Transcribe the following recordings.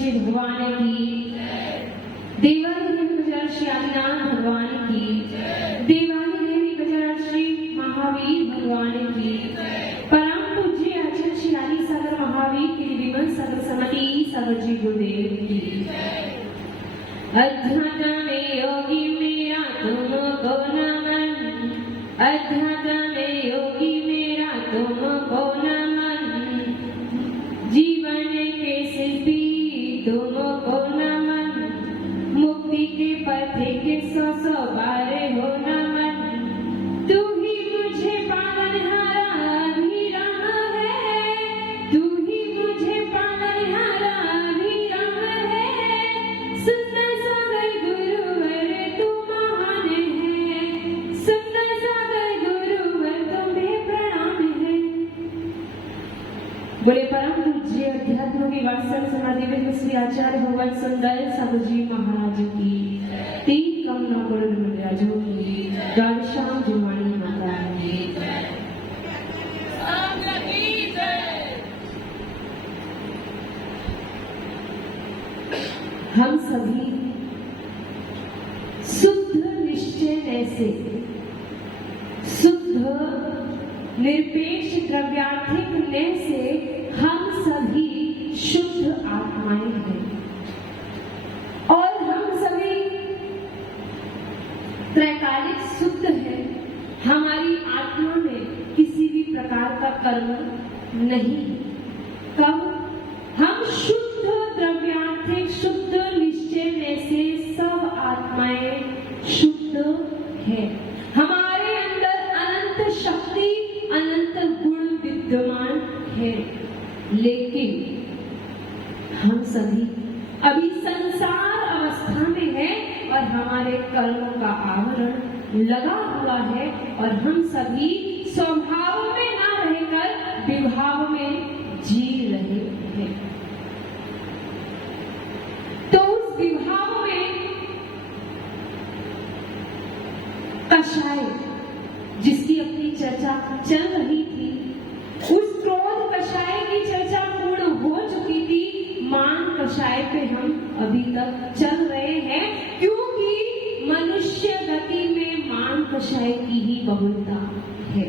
वशिष्ठ भगवान की, देवाधिदेव श्री आदिनाथ भगवान की, देवाधिदेवी गजानन श्री महावीर भगवान की, परम पूज्य आचार्य श्री आदि सागर महावीर के विमल सागर समति सागर जी गुरुदेव की। अध्यात्म में योगी मेरा तुमको नमन, अध्यात्म में योगी मेरा तुमको नमन, जीवन के शिल्पी तुमको नमन, मुक्ति के पथ के सौ सौ बारे हो नमन, तू ही मुझे पालनहारा अभिराम है, तू ही मुझे पालनहारा अभिराम है, सुंदर सागर गुरुवर तू महान है, सुंदर सागर गुरुवर तुम्हें प्रणाम है। बोले परम पूज्य अध्यात्म के वात्सल समाधि श्री आचार्य भगवान सुंदर सागर जी महाराज की, तीन कमला गुरु महाराजों की, द्वादशाम जुमानी माता की। हम सभी शुद्ध निश्चय से, शुद्ध निरपेक्ष द्रव्यार्थिक से हम सभी शुद्ध आत्माएं हैं और हम सभी त्रैकालिक शुद्ध हैं। हमारी आत्मा में किसी भी प्रकार का कर्म नहीं। कब हम शुद्ध द्रव्यार्थिक शुद्ध निश्चय से सब आत्माएं शुद्ध है। हमारे अंदर अनंत शक्ति अनंत गुण विद्यमान है, लेकिन हम सभी अभी संसार अवस्था में है और हमारे कर्मों का आवरण लगा हुआ है और हम सभी स्वभाव में ना रहकर विभाव में जी रहे हैं। तो उस विभाव में कषाय जिसकी अपनी चर्चा चल रही थी, उस क्रोध कषाय की चर्चा पूर्ण हो चुकी थी। मान कषाय पे हम अभी तक चल रहे हैं, क्योंकि मनुष्य गति में मान कषाय की ही बहुलता है।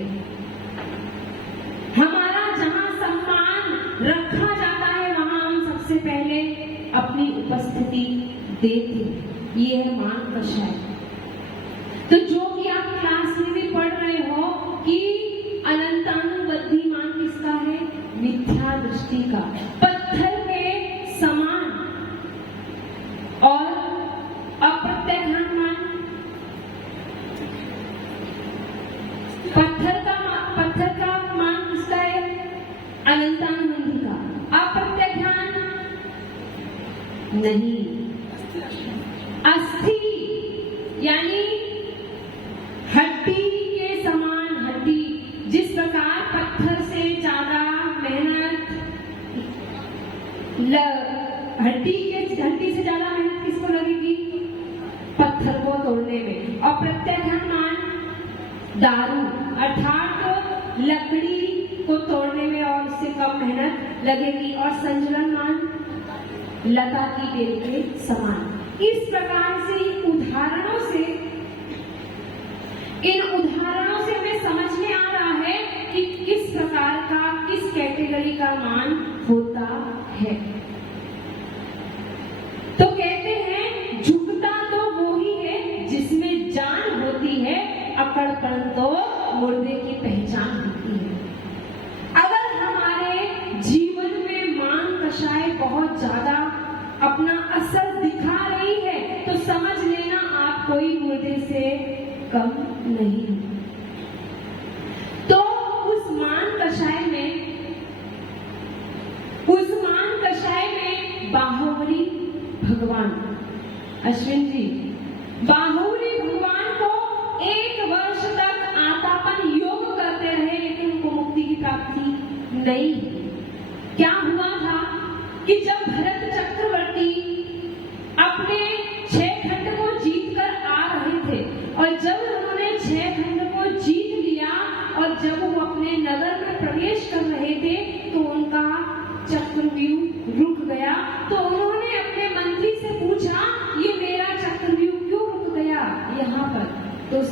हमारा जहां सम्मान रखा जाता है वहां हम सबसे पहले अपनी उपस्थिति देते हैं। ये है मान कषाय। तो जो कि आप क्लास में भी पढ़ रहे हो कि अनंतानुबद्धि मान किसका है? मिथ्या दृष्टि का, पत्थर के समान। और अप्रत्यघात मान, पत्थर का मान किसका है? अनंतानुबद्धि का। अप्रत्यघात नहीं, अस्थि यानी हड्डी के समान। हड्डी जिस प्रकार पत्थर से ज्यादा मेहनत, हड्डी से ज्यादा मेहनत किसको लगेगी? पत्थर को तोड़ने में। और प्रत्यघात मान दारू अर्थात लकड़ी को तोड़ने में और उससे कम मेहनत लगेगी। और संचलन मान लता की बेल के समान। इस प्रकार से इन उदाहरणों से हमें समझ में आ रहा है कि किस प्रकार का, किस कैटेगरी का मान होता है। तो कहते हैं झुकता तो वो ही है जिसमें जान होती है, अकड़पन तो मुर्दे की पहचान होती है। अगर हमारे जीवन में मान कषाय बहुत ज्यादा अपना असर दिखा रही है तो समझ लेना आप कोई मुर्दे से कम नहीं। तो उस मान कषाय में बाहुबली भगवान, अश्विन जी, बाहुबली भगवान को 1 वर्ष तक आतापन योग करते रहे लेकिन उनको मुक्ति की प्राप्ति नहीं। क्या हुआ था कि जब भरत चक्रवर्ती अपने 6 खंड को जीत कर आ रहे थे और जब उन्होंने 6 खंड को जीत लिया और जब वो अपने नगर में प्रवेश कर रहे थे तो उनका चक्रव्यूह रुक गया। तो उन्होंने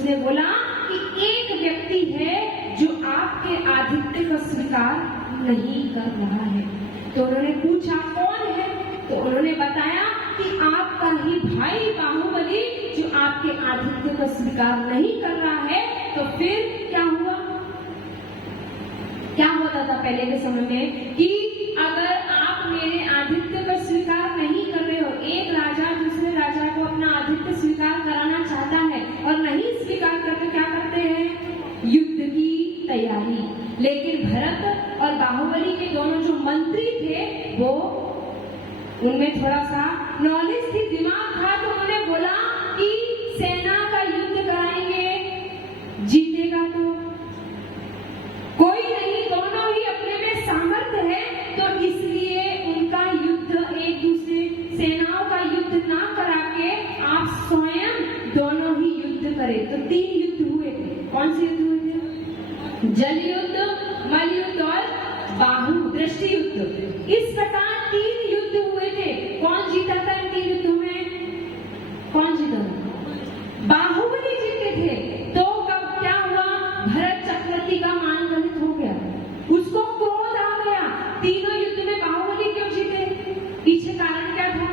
उसने बोला कि एक व्यक्ति है जो आपके आधिक्य को स्वीकार नहीं कर रहा है। तो उन्होंने पूछा कौन है? तो उन्होंने बताया कि आपका ही भाई बाहुबली जो आपके आधिक्य को स्वीकार नहीं कर रहा है। तो फिर क्या हुआ? क्या होता था पहले के समय में कि अगर आप मेरे आधिक्य को स्वीकार नहीं कर रहे हो, एक राजा दूसरे राजा को अपना आधिक्य स्वीकार कराना चाहता है और नहीं स्वीकार करके क्या करते हैं? युद्ध की तैयारी। लेकिन भरत और बाहुबली के दोनों जो मंत्री थे वो उनमें थोड़ा सा नॉलेज थी, दिमाग था, तो उन्होंने बोला कि सेना का युद्ध कराएंगे, जीतेगा तो कोई नहीं, दोनों ही अपने में सामर्थ्य है, तो इसलिए उनका युद्ध एक दूसरे सेनाओं का युद्ध ना करा के आप स्वयं दोनों ही युद्ध करें। तो 3 युद्ध हुए थे। कौन से युद्ध हुए थे? जल युद्ध, मल युद्ध और बाहु दृष्टि युद्ध। इस प्रकार 3 युद्ध हुए थे। कौन जीता था इन 3 युद्धों में? कौन जीता? बाहुबली जीते थे। तो कब क्या हुआ? भरत चक्रवर्ती का मान गलित हो गया, उसको क्रोध आ गया। तीनों युद्ध में बाहुबली क्यों जीते? पीछे कारण क्या था?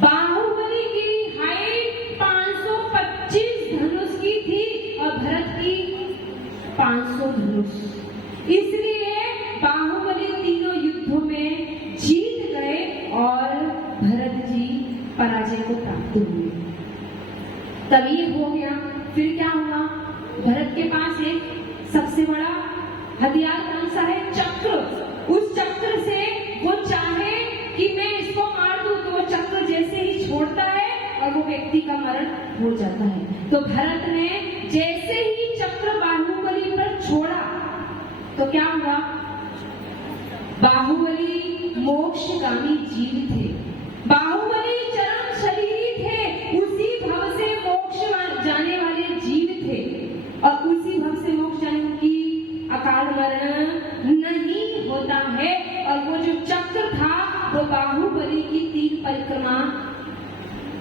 बाहुबली की हाइट 525 धनुष की थी और भरत की 500 धनुष, इसलिए बाहुबली तीनों युद्धों में जीत गए और भरत जी पराजय को प्राप्त हुए। तब ये हो गया। फिर क्या हुआ? भरत के पास एक सबसे बड़ा हथियार कौन सा है? चक्र। उस चक्र से वो चाहे कि मैं इसको मार दूं तो वो चक्र जैसे ही छोड़ता है और वो व्यक्ति का मरण हो जाता है। तो भरत ने जैसे ही चक्र बाहुबली पर छोड़ा तो क्या हुआ? बाहुबली मोक्षगामी जीव थे, बाहुबली चरम शरीरी थे, उसी भव से मोक्ष जाने वाले जीव थे और उसी भव से मोक्ष जाने की अकाल मरण नहीं होता है। और वो जो चक्र था वो बाहुबली की 3 परिक्रमा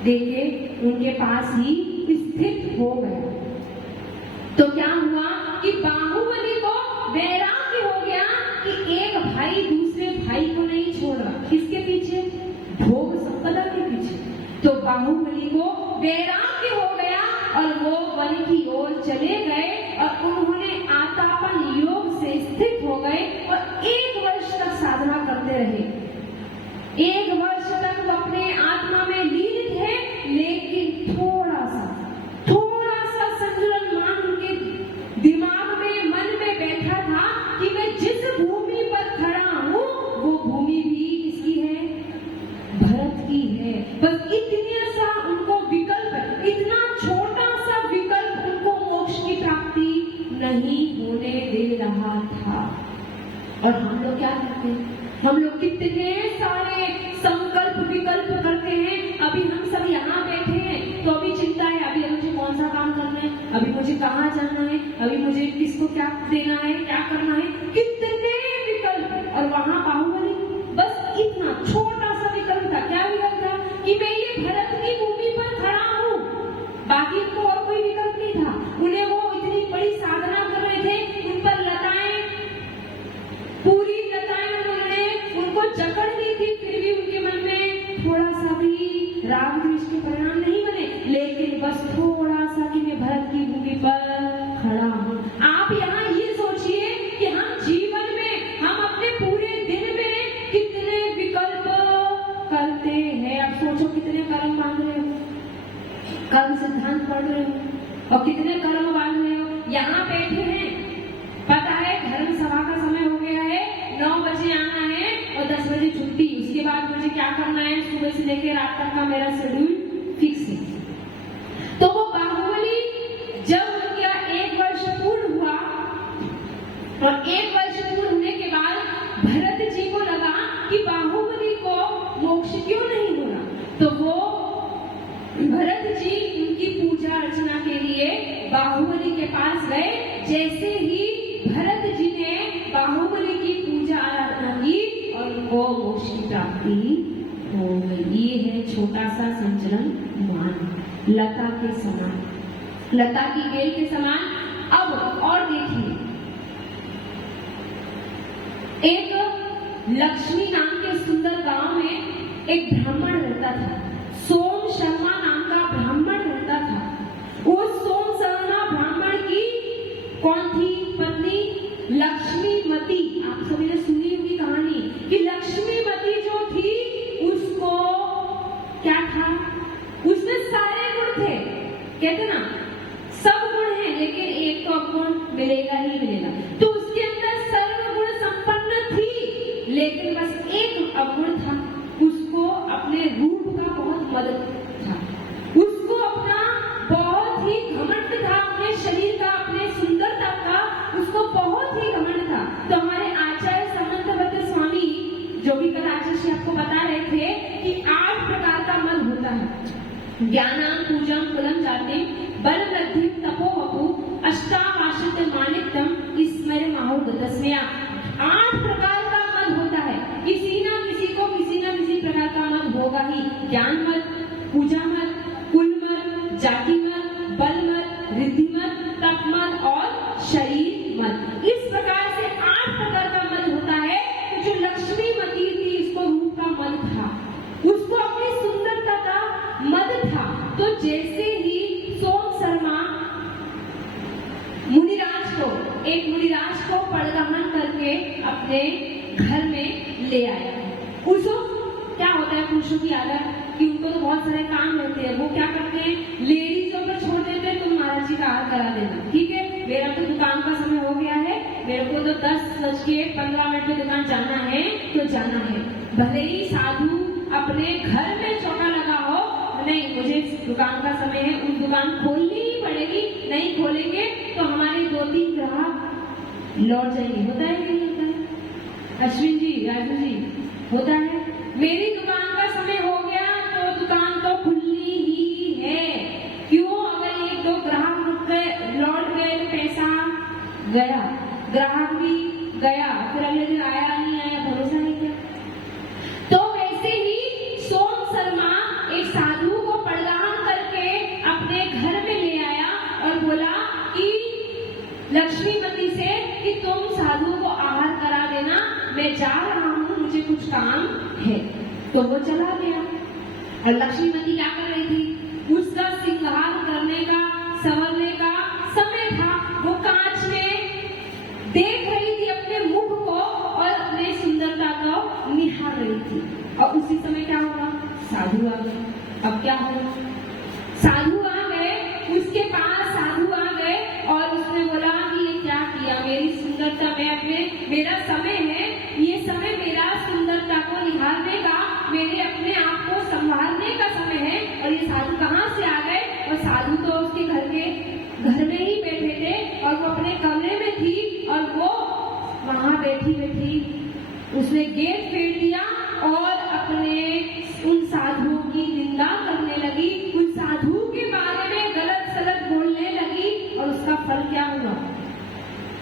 देके उनके पास ही स्थित हो गया। तो क्या हुआ कि बाहुबली को वैराग्य हो गया कि एक भाई दूसरे भाई को नहीं छोड़ रहा। किसके पीछे? भोग संपदा के पीछे। तो बाहुबली को वैराग्य हो गया और वो वन की ओर चले गए और उन्होंने आतापन योग से स्थित हो गए और 1 वर्ष तक साधना करते रहे। 1 वर्ष तक वो अपने आत्मा में लीन थे, लेकिन थोड़ा सा संतुलन मान उनके दिमाग में, मन में बैठा था कि मैं जिस भूमि पर खड़ा हूँ वो भूमि भी किसकी है? भरत की है। बस इतना सा उनको विकल्प, इतना छोटा सा विकल्प उनको मोक्ष की प्राप्ति नहीं होने दे रहा था। और हम लोग क्या करते हैं? हम लोग कितने सारे संकल्प विकल्प करते हैं। अभी हम सब यहाँ बैठे हैं तो अभी चिंता है, अभी मुझे कौन सा काम करना है, अभी मुझे कहाँ जाना है, अभी मुझे किसको क्या देना है, क्या करना है, कितने विकल्प। और वहाँ बाहुबली बस इतना छोटा सा विकल्प था। क्या विकल्प था? कि मैं ये भरत की भूमि पर खड़ा हूँ, बाकी को और कोई विकल्प नहीं था। उन्हें वो इतनी बड़ी साधना कर रहे थे, उन पर लताएं, पूरी लताएं उन्होंने उनको जकड़ दी थी, फिर भी उनके मन में थोड़ा सा भी राग द्वेष के परिणाम नहीं बने, लेकिन बस थोड़ा सा कि मैं भरत की भूमि पर खड़ा हूँ। आप यहाँ ये सोचिए कि हम जीवन में, हम अपने पूरे दिन में कितने विकल्प करते हैं। अब सोचो कितने कर्म बांध रहे हो, कर्म सिद्धांत पढ़ रहे हो और कितने कर्म बांध रहे हो। यहाँ बैठे हैं, पता है धर्म सभा का समय हो गया है, 9 बजे आना है और 10 बजे छुट्टी। उसके बाद मुझे क्या करना है, सुबह से लेकर रात तक का मेरा शेड्यूल फिक्स है। तो वो बाहुबली जब उनका 1 वर्ष पूर्ण हुआ और 1 वर्ष पूर्ण होने के बाद भरत जी को लगा कि बाहुबली को मोक्ष क्यों नहीं हो रहा, तो वो भरत जी उनकी पूजा अर्चना के लिए बाहुबली के पास गए। जैसे ही भरत जी ने बाहुबली की पूजा आराधना की और उनको मोक्ष की प्राप्ति हो गई। ये है छोटा सा संचलन मान, लता के समान। लता की बेल के समान। अब और देखिए, एक लक्ष्मी नाम के सुंदर गांव में एक ब्राह्मण रहता था। सोम शर्मा नाम का ब्राह्मण रहता था। वो सोम शर्मा ब्राह्मण की कौन थी पत्नी? लक्ष्मीमती। आप सभी ने सुनी होगी कहानी कि लक्ष्मीमती जो थी उसको क्या था? उसमें सारे गुण थे। कहते ना, सब गुण हैं लेकिन एक तो अवगुण मिलेगा ही मिलेगा। तो उसके अंदर सर्वगुण संपन्न थी, लेकिन बस एक अवगुण था, उसको अपने रूप का बहुत मद था। उसको अपना बहुत ही घमंड था, अपने शरीर का, अपने सुंदरता का उसको बहुत ही घमंड था। तो हमारे आचार्य समंतभद्र स्वामी जो भी कल आचार्य जी आपको बता रहे थे कि 8 प्रकार का मद होता है। ज्ञानां पूजम कुलम जाते बल मध्यम तपो वपु अष्टावाशित मानिक्यम स्मर माहुगतस्मया। 8 प्रकार का मद होता है। किसी ना किसी को किसी ना किसी प्रकार का मद होगा ही। ज्ञान मद, पूजा मद, कुल मद, जाति मद, बल मद, रिद्धि मद, तप मद और शरीर मद। इस प्रकार से 8 प्रकार का मद होता है। तो जो लक्ष्मीमती थी उसको रूप का मद था, उसको अपनी सुंदरता का मद था। तो जैसे ही सोम शर्मा एक मुनिराज को परिवहन करके अपने घर में ले आया। उसको क्या होता है, पुरुषों की आदत कि उनको तो बहुत सारे काम रहते हैं, वो क्या करते हैं, लेडीजों पर छोड़ देते हैं, तुम महाराज जी का हाथ करा देना, ठीक है, मेरा तो दुकान का समय हो गया है, मेरे को तो 10:15 में दुकान जाना है तो जाना है। भले ही साधु अपने घर में चौका लगा हो, नहीं मुझे दुकान का समय है, उस दुकान खोलनी ही पड़ेगी, नहीं खोलेंगे तो हमारे 2-3 ग्राहक लौट जाएंगे। होता है कि नहीं होता है? अश्विन जी, राजू जी, होता है। मेरी दुकान का समय हो गया तो दुकान तो खुलनी ही है। क्यों? अगर 1-2 ग्राहक रुक गए, लौट गए तो पैसा गया, ग्राहक भी गया, फिर अगले दिन आया नहीं आया, भरोसा नहीं किया। तो वैसे ही सोम शर्मा एक साधु को परिवहन करके अपने घर में ले आया और बोला कि लक्ष्मीमती से कि तुम साधु को आहार करा देना, मैं जा रहा हूँ, मुझे कुछ काम है। तो वो चला गया। और लक्ष्मीमती क्या कर रही थी? उसका श्रृंगार करने का, संवरने का समय था। वो कांच में देख रही थी अपने मुख को और अपने सुंदरता को निहार रही थी। और उसी समय क्या हुआ? साधु आ गए। अब क्या हुआ? साधु आ गए, उसके पास साधु आ गए और उसने बोला कि ये क्या किया, मेरी सुंदरता में अपने, मेरा समय है, ये समय मेरा सुंदरता को निहारने का, मेरे अपने आप को संभालने का समय है। और ये साधु कहाँ से आ गए? और साधु तो उसके घर में ही बैठे थे और वो अपने कमरे में थी और वो वहां बैठी उसने गेट फेर दिया और अपने उन साधुओं की निंदा करने लगी, उन साधु के बारे में गलत सलत बोलने लगी। और उसका फल क्या हुआ?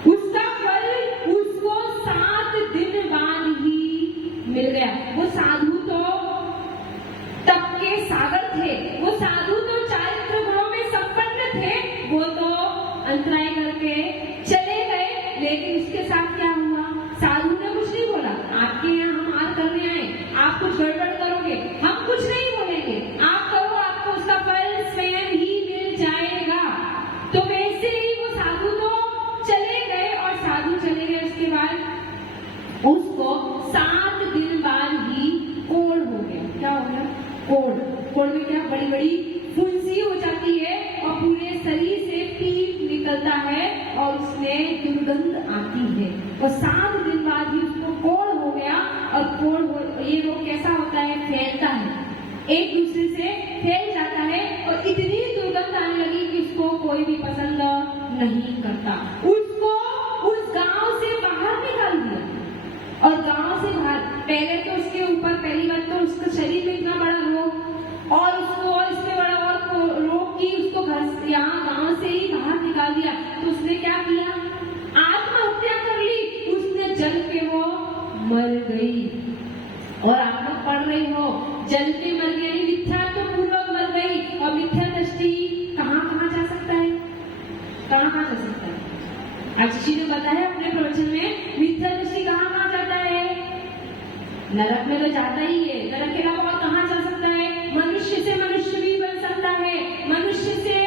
उसका फल उसको 7 दिन बाद ही मिल गया। वो साधु तो तप के सागर थे, वो साधु तो चारित्र गुणों में संपन्न थे, वो तो अंतराय करके चले गए। लेकिन उसके साथ क्या हुआ? साधु ने कुछ नहीं बोला, आपके यहाँ हम आर करने आए, आप कुछ गड़बड़ करोगे, हम कुछ नहीं बोलेंगे, आप करो, आपको उसका फल स्वयं ही मिल जाएगा। तो वैसे ही वो साधु तो चले गए और साधु चले गए, उसके बाद उसको 7 दिन बाद ही कोढ़ हो गया। क्या हो गया? कोढ़ में क्या बड़ी बड़ी फुंसी हो जाती है और पूरे शरीर से पीप निकलता है और उसमें दुर्गंध आती है। और 7 दिन बाद ही उसको कोढ़ हो गया। और ये रोग कैसा होता है? फैलता है, एक दूसरे से फैल जाता है और इतनी दुर्गंध आने लगी कि उसको कोई भी पसंद नहीं करता। उसको उस गांव से बाहर निकाल दिया। और गांव से बाहर, पहले तो उसके ऊपर पहली बात तो उसके शरीर में इतना बड़ा रोग और उसको और इससे बड़ा और रोग की उसको घर यहाँ गांव से ही बाहर निकाल दिया। तो उसने क्या किया? आत्महत्या कर ली। उसने जल के वो मर गई। और आप लोग पढ़ रहे हो, जल के मर गई, मिथ्या तो पूर्वक मर गई। और मिथ्या दृष्टि कहाँ जा सकता है? नरक में तो जाता ही है, नरक के अलावा कहाँ जा सकता है? मनुष्य से मनुष्य भी बन सकता है, मनुष्य से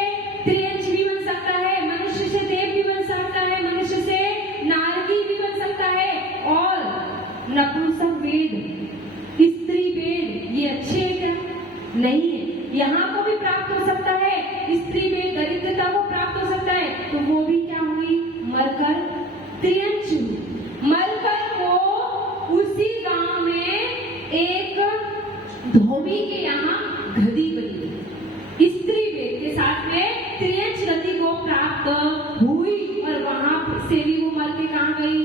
त्रियंच भी बन सकता है, मनुष्य से देव भी बन सकता है, मनुष्य से नारकी भी बन सकता है। और नपुंसक वेद, स्त्री वेद, ये अच्छे है क्या? नहीं है। यहाँ को भी प्राप्त हो सकता है, स्त्री वेद दरिद्रता को प्राप्त हो सकता है, तो वो भी क्या हुई? मरकर त्रियंच हुई। मरकर वो उसी गांव में एक धोबी के यहाँ गधी बनी, स्त्री वेद के साथ में त्रियंच गति को प्राप्त हुई और वहां से भी वो मर के कहाँ गई?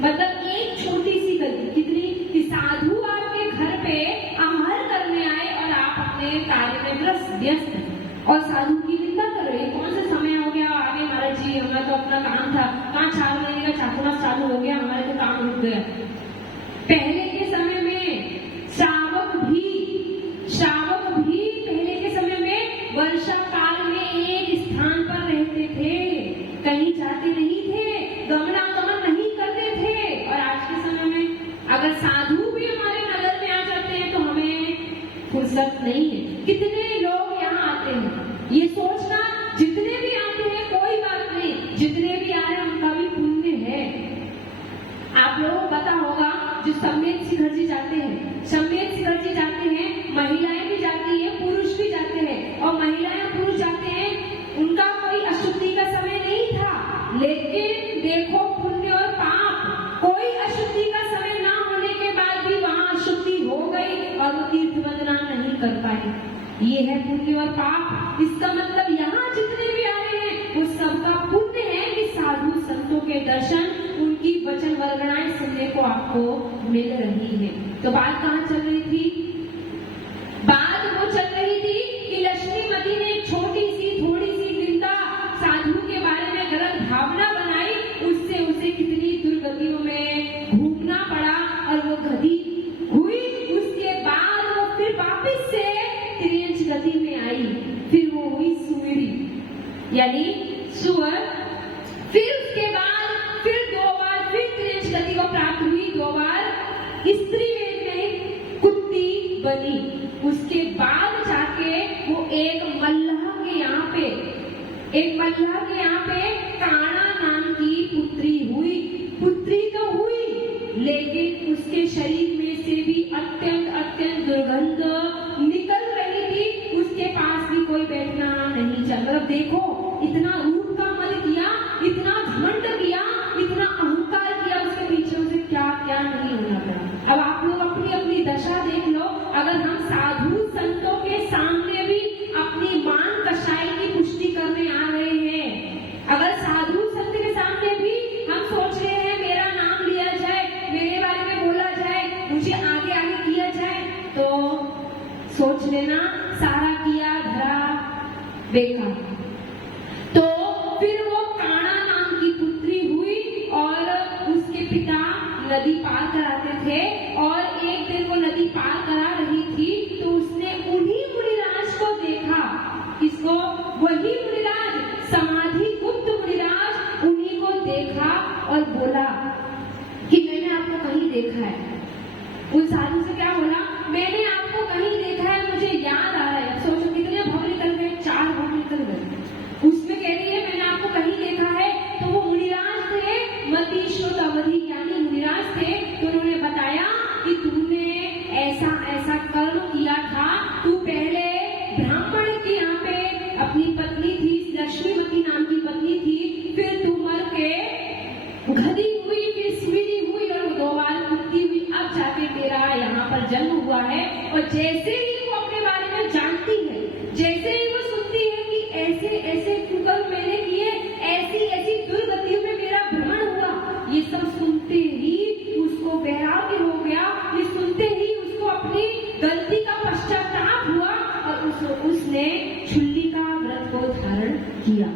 मतलब एक छोटी सी गति कितनी कि साधु आपके घर पे आहार करने आए और आप अपने कार्य में व्यस्त हैं और साधु की निंदा कर रहे हैं। कौन सा समय हो गया आगे महाराज जी, हमारा तो अपना काम था, कहाँ 4 महीने का चातुर्मास चालू हो गया, हमारे तो काम रुक गया। पहले के समय में श्रावक भी पहले के समय में वर्षा काल में एक स्थान पर रहते थे, कहीं जाते नहीं थे, गमनागमन नहीं करते थे। और आज के समय में अगर साधु भी हमारे नगर में आ जाते हैं तो हमें फुर्सत नहीं है। कितने लोग यहाँ आते हैं, ये सोचना जितने भी आते हैं कोई बात नहीं, जितने भी आ रहे हैं उनका भी पुण्य है। आप लोगों को पता होगा जो समेत शिखर जी जाते हैं, समेत शिखर जी जाते हैं, महिलाएं भी जाती है, पुरुष भी जाते हैं। और महिलाएं पुरुष जाते हैं, उनका कोई अशुद्धि का समय नहीं था, लेकिन देखो पुण्य और पाप, कोई अशुद्धि का समय ना होने के बाद भी वहां अशुद्धि हो गई और वो तीर्थ वंदना नहीं कर पाए। ये है पुण्य और पाप। इसका मतलब यहाँ जितने भी आ रहे हैं वो सबका पुण्य है कि साधु संतों के दर्शन, उनकी वचन वर्णनाएं सुनने को आपको मिल रही है। तो बात कहाँ चल रही थी? बात वो चल रही थी कि लक्ष्मीमती ने एक छोटी सी थोड़ी सी निंदा साधु के बारे में गलत भावना बनाई, उससे उसे कितनी दुर्गतियों में घूमना पड़ा और वो गति हुई। उसके बाद वो फिर वापस से त्रियंच गति में आई, फिर वो हुई सुईड़ी यानी सुअर। फिर उसके बाद फिर 2 बार फिर त्रियंच गति को प्राप्त हुई, 2 बार स्त्री वेद में कुत्ती बनी। उसके बाद जाके वो एक मल्लाह के यहाँ पे काना नाम की पुत्री हुई। पुत्री तो हुई, लेकिन उसके शरीर में से भी अत्यंत दुर्गंध निकल रही थी। उसके पास भी कोई बैठना नहीं चाहिए। मतलब देखो, इतना रूप का मद किया, इतना घमंड किया, इतना अहंकार किया, उसके पीछे उसे क्या क्या नहीं होना पड़ा। अब आप लोग अपनी अपनी दशा देख लो। अगर हम साधु संतों के सामने भी अपनी मान कसाई की पुष्टि करने आ रहे हैं, अगर साधु संत के सामने भी हम सोच रहे हैं मेरा नाम लिया जाए, मेरे बारे में बोला जाए, मुझे आगे आगे किया जाए, तो सोच लेना सारा किया धरा बेकार। तो फिर वो काना नाम की पुत्री हुई और उसके पिता नदी पार कराते थे और एक दिन वो नदी पार करा रही थी तो उसने उन्हीं मुनिराज को देखा। किसको? वही मुनिराज, समाधि गुप्त मुनिराज, उन्हीं को देखा और बोला कि मैंने आपको कहीं देखा है। उन साधु से क्या बोला? मैंने आपको कहीं देखा है, मुझे याद आ रहा है। सोचो कितने भव निकल गए, 4 भव निकल गए। उसमें कह रही है मैंने आपको कहीं देखा है। तो वो मुनिराज थे, मतीश्वर अवधि यानी मुनिराज थे। तो उन्होंने बताया कि तुमने ऐसा ऐसा कर्म किया था। तू पहले ब्राह्मण के यहाँ पे अपनी पत्नी थी, लक्ष्मीमती नाम की पत्नी थी, फिर तू मर के गधी हुई, फिर सुईड़ी हुई और 2 बार कुत्ती हुई। अब जाके तेरा यहाँ पर जन्म हुआ है। और जैसे ही वो अपने बारे में जानती है, जैसे ही वो सुनती है कि ऐसे ऐसे कुकर्म मैंने किए, ऐसी ऐसी दुर्गतियों में मेरा भ्रमण हुआ, ये सब सुनते ही उसको वैराग्य हो गया। ये सुनते ही उसको अपनी गलती का पश्चाताप हुआ और उसने छुल्लिका व्रत को धारण किया।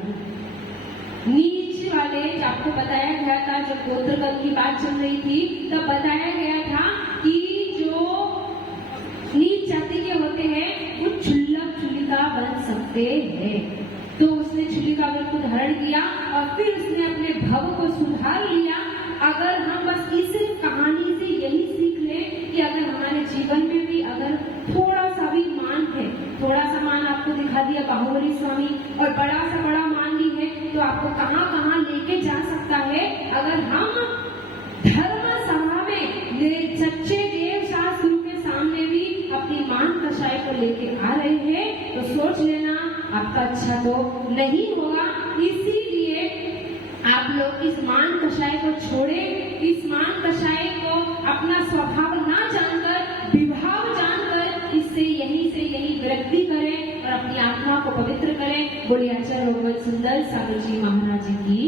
नीचे वाले आपको बताया गया था, जब गोत्रगण की बात चल रही थी तब बताया गया था कि जो नीच जाति के होते हैं वो छुल्लिका बन सकते हैं। तो उसने छुल्लिका व्रत को धारण किया और फिर उसने अपने भव को सुधार लिया। अगर हम बस इस कहानी से यही सीख लें कि दिखा दिया बाहुबली स्वामी और बड़ा सा बड़ा मान ली है, तो आपको कहाँ कहाँ लेके जा सकता है। अगर हम धर्म सभा में सच्चे देव शास्त्र के सामने भी अपनी मान कषाय को लेके आ रहे हैं, तो सोच लेना आपका अच्छा तो नहीं होगा। इसीलिए आप लोग इस मान कषाय को छोड़े, इस मान कषाय को अपना स्वभाव ना जानकर विभाव जानकर इससे यही वृद्धि करें और अपनी आत्मा को पवित्र करें। बोलिए आचार्य भगवत सुंदर साधु जी महाराज की।